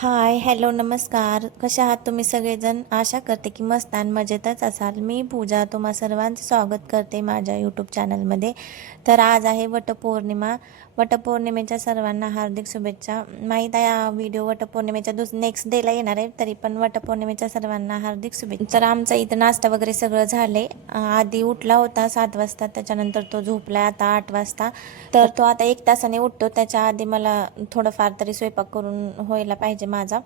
हाय, hello, नमस्कार. कशा आहात तुम्ही सगळेजण? आशा करते की मस्त आणि मजेतच असाल. मी पूजा तुम्हा सर्वांचं स्वागत करते माझ्या यूट्यूब चॅनलमध्ये. तर आज आहे वटपौर्णिमा. वटपौर्णिमेच्या सर्वांना हार्दिक शुभेच्छा. माहीत आहे हा व्हिडिओ वटपौर्णिमेच्या नेक्स्ट डेला येणार आहे, तरी पण वटपौर्णिमेच्या सर्वांना हार्दिक शुभेच्छा. तर आमचा इथं नाश्ता वगैरे सगळं झाले. आधी उठला होता 7 वाजता, त्याच्यानंतर तो झोपला आता 8 वाजता. तर तो आता 1 तासाने उठतो. त्याच्या आधी मला थोडंफार तरी स्वयंपाक करून व्हायला पाहिजे माझा.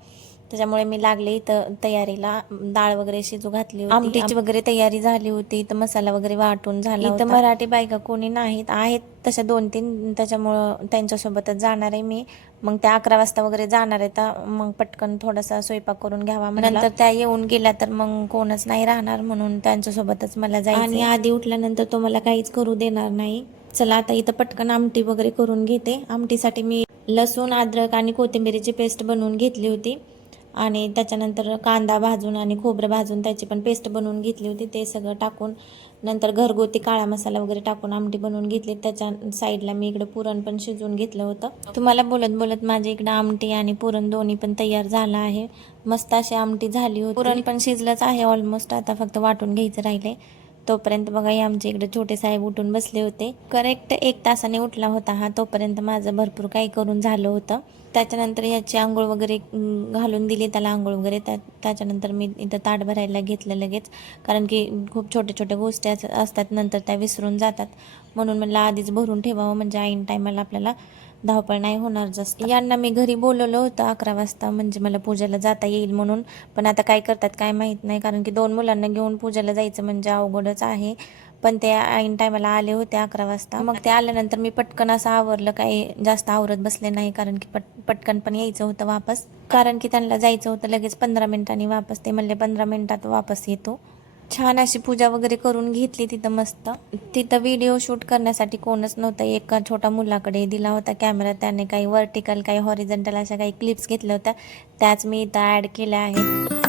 त्याच्यामुळे मी लागले इथं तयारीला. डाळ वगैरे शिजू घातली होती, आमटीची वगैरे तयारी झाली होती. इथं मसाला वगैरे वाटून झाला होता. इथं मराठी बायका कोणी नाहीत, आहेत तशा 2-3, त्याच्यामुळं त्यांच्यासोबतच जाणार आहे मी. मग त्या 11 वाजता वगैरे जाणार आहे. तर मग पटकन थोडासा स्वयंपाक करून घ्यावा, नंतर त्या येऊन गेल्या तर मग कोणच नाही राहणार, म्हणून त्यांच्यासोबतच मला जायचं. आणि आधी उठल्यानंतर तो मला काहीच करू देणार नाही. चला आता इथं पटकन आमटी वगैरे करून घेते. आमटीसाठी मी लसूण, अद्रक आणि कोथिंबीरीची पेस्ट बनवून घेतली होती आणि त्याच्यानंतर कांदा भाजून आणि खोबरं भाजून त्याची पण पेस्ट बनवून घेतली होती. ते सगळं टाकून नंतर घरगुती काळा मसाला वगैरे टाकून आमटी बनवून घेतली. त्याच्या साईडला मी इकडे पुरण पण शिजवून घेतलं होतं. तुम्हाला बोलत बोलत माझी इकडे आमटी आणि पुरण दोन्ही पण तयार झालं आहे. मस्त अशी आमटी झाली होती. पुरण पण शिजलंच आहे ऑलमोस्ट, आता फक्त वाटून घ्यायचं राहिले. तोपर्यंत बघा आमचे इकडे छोटे साहेब उठून बसले होते. करेक्ट 1 तासाने उठला होता हा. तोपर्यंत माझं भरपूर काही करून झालं होतं. त्याच्यानंतर याची आंघोळ वगैरे घालून दिली त्याला, आंघोळ वगैरे. त्याच्यानंतर मी इथं ताट भरायला घेतलं लगेच, कारण की खूप छोट्या छोट्या गोष्टी असतात, नंतर त्या विसरून जातात. म्हणून मला आधीच भरून ठेवावं, म्हणजे ऐन टायमाला आपल्याला धावपळ नाही होणार जास्त. यांना मी घरी बोलवलं होतं 11 वाजता, म्हणजे मला पूजेला जाता येईल म्हणून. पण आता काय करतात काय माहीत नाही, कारण की 2 मुलांना घेऊन पूजेला जायचं म्हणजे अवघडच आहे. पण ते ऐन टायमाला आले होते 11 वाजता. मग ते आल्यानंतर मी पटकन असं आवरलं, काही जास्त आवरत बसले नाही, कारण की पटकन पण यायचं होतं वापस. कारण की त्यांना जायचं होतं लगेच 15 मिनिटांनी वापस. ते म्हणले 15 मिनिटात वापस येतो. छान अशी पूजा वगैरे करून घेतली तिथं मस्त. तिथं व्हिडिओ शूट करण्यासाठी कोणच नव्हतं. एका छोट्या मुलाकडे दिला होता कॅमेरा, त्याने काही व्हर्टिकल काही हॉरिझॉन्टल अशा काही क्लिप्स घेतल्या होत्या, त्याच मी इथं ॲड केल्या आहेत.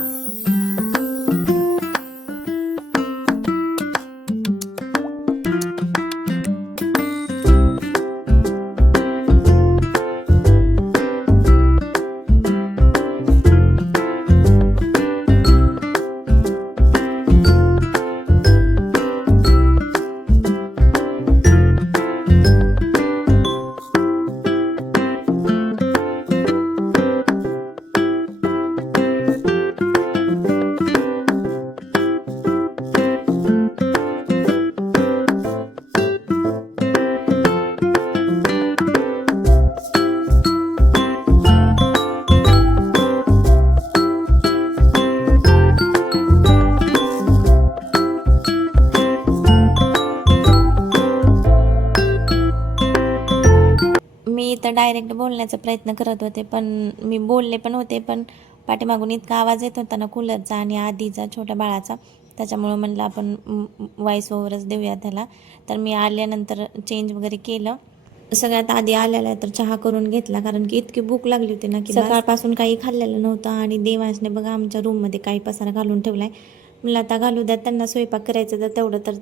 मी इथं डायरेक्ट बोलण्याचा प्रयत्न करत होते, पण मी बोलले पण होते, पण पाठीमागून इतका आवाज येत होता ना कूलरचा आणि आधीचा छोट्या बाळाचा, त्याच्यामुळं म्हणलं आपण व्हॉइस ओव्हरच देऊया त्याला. तर मी आल्यानंतर चेंज वगैरे केलं. सगळ्यात आधी आल्याला तर चहा करून घेतला, कारण की इतकी भूक लागली होती ना की सकाळपासून काही खाल्लेलं नव्हतं. आणि देवांशने बघा आमच्या रूममध्ये काही पसारा घालून ठेवलाय. मला आता घालू द्या, त्यांना स्वयंपाक करायचं तर तेवढं तर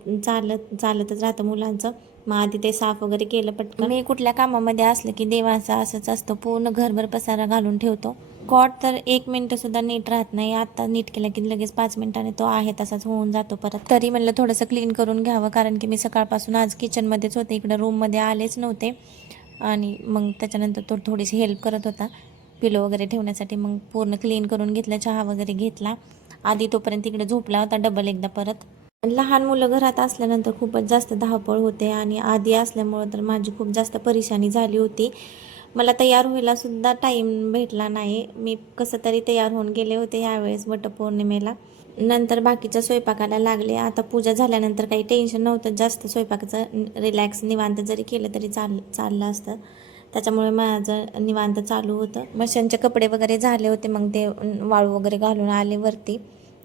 चालतच राहतं मुलांचं. मग आधी ते साफ वगैरे केलं पटकन. मी कुठल्या कामामध्ये असलं की देवांचं असंच असतं, पूर्ण घरभर पसारा घालून ठेवतो. कॉट तर 1 मिनिट सुद्धा नीट राहत नाही. आता नीट केलं की लगेच 5 मिनिटांनी तो आहे तसाच होऊन जातो परत. तरी म्हणलं थोडंसं क्लीन करून घ्यावं, कारण की मी सकाळपासून आज किचनमध्येच होते, इकडं रूममध्ये आलेच नव्हते. आणि मग त्याच्यानंतर तो थोडीशी हेल्प करत होता पिलो वगैरे ठेवण्यासाठी. मग पूर्ण क्लीन करून घेतलं, चहा वगैरे घेतला. आधी तोपर्यंत इकडे झोपला होता डबल एकदा परत. लहान मुलं घरात असल्यानंतर खूपच जास्त धावपळ होते, आणि आधी असल्यामुळं तर माझी खूप जास्त परेशानी झाली होती. मला तयार व्हायला सुद्धा टाईम भेटला नाही. मी कसं तरी तयार होऊन गेले होते यावेळेस वटपौर्णिमेला. नंतर बाकीच्या स्वयंपाकाला लागले. आता पूजा झाल्यानंतर काही टेन्शन नव्हतं जास्त स्वयंपाकाचं. रिलॅक्स निवांत जरी केलं तरी चाललं असतं. त्याच्यामुळे माझं निवांत चालू होतं. मशांचे कपडे वगैरे झाले होते, मग ते वाळू वगैरे घालून आले वरती,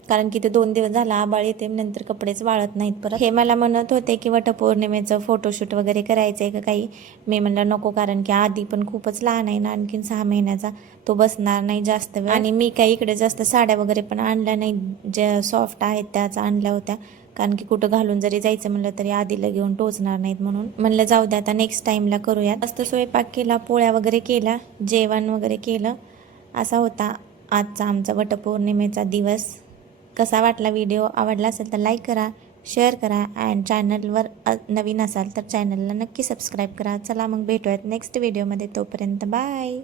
कारण की ते 2 दिवस झाला आबाळ येते, नंतर कपडेच वाळत नाहीत परत. हे मला म्हणत होते की वटपौर्णिमेचं फोटोशूट वगैरे करायचं आहे का काही. मी म्हणलं नको, कारण की आधी पण खूपच लहान आहे ना, आणखीन 6 महिन्याचा, तो बसणार नाही जास्त वेळ. आणि मी काही इकडे जास्त साड्या वगैरे पण आणल्या नाही, ज्या सॉफ्ट आहेत त्याच आणल्या होत्या, कारण की कुठं घालून जरी जायचं म्हणलं तरी आधीला घेऊन टोचणार नाहीत. म्हणून म्हणलं जाऊ द्या, आता नेक्स्ट टाईमला करूयात. मस्त स्वयंपाक केला, पोळ्या वगैरे केला, जेवण वगैरे केलं. असा होता आजचा आमचा वटपौर्णिमेचा दिवस. कसा वाटला व्हिडिओ? आवडला असेल तर लाईक करा, शेअर करा अँड चॅनलवर नवीन असाल तर चॅनलला नक्की सबस्क्राईब करा. चला मग भेटूयात नेक्स्ट व्हिडिओमध्ये. तोपर्यंत बाय.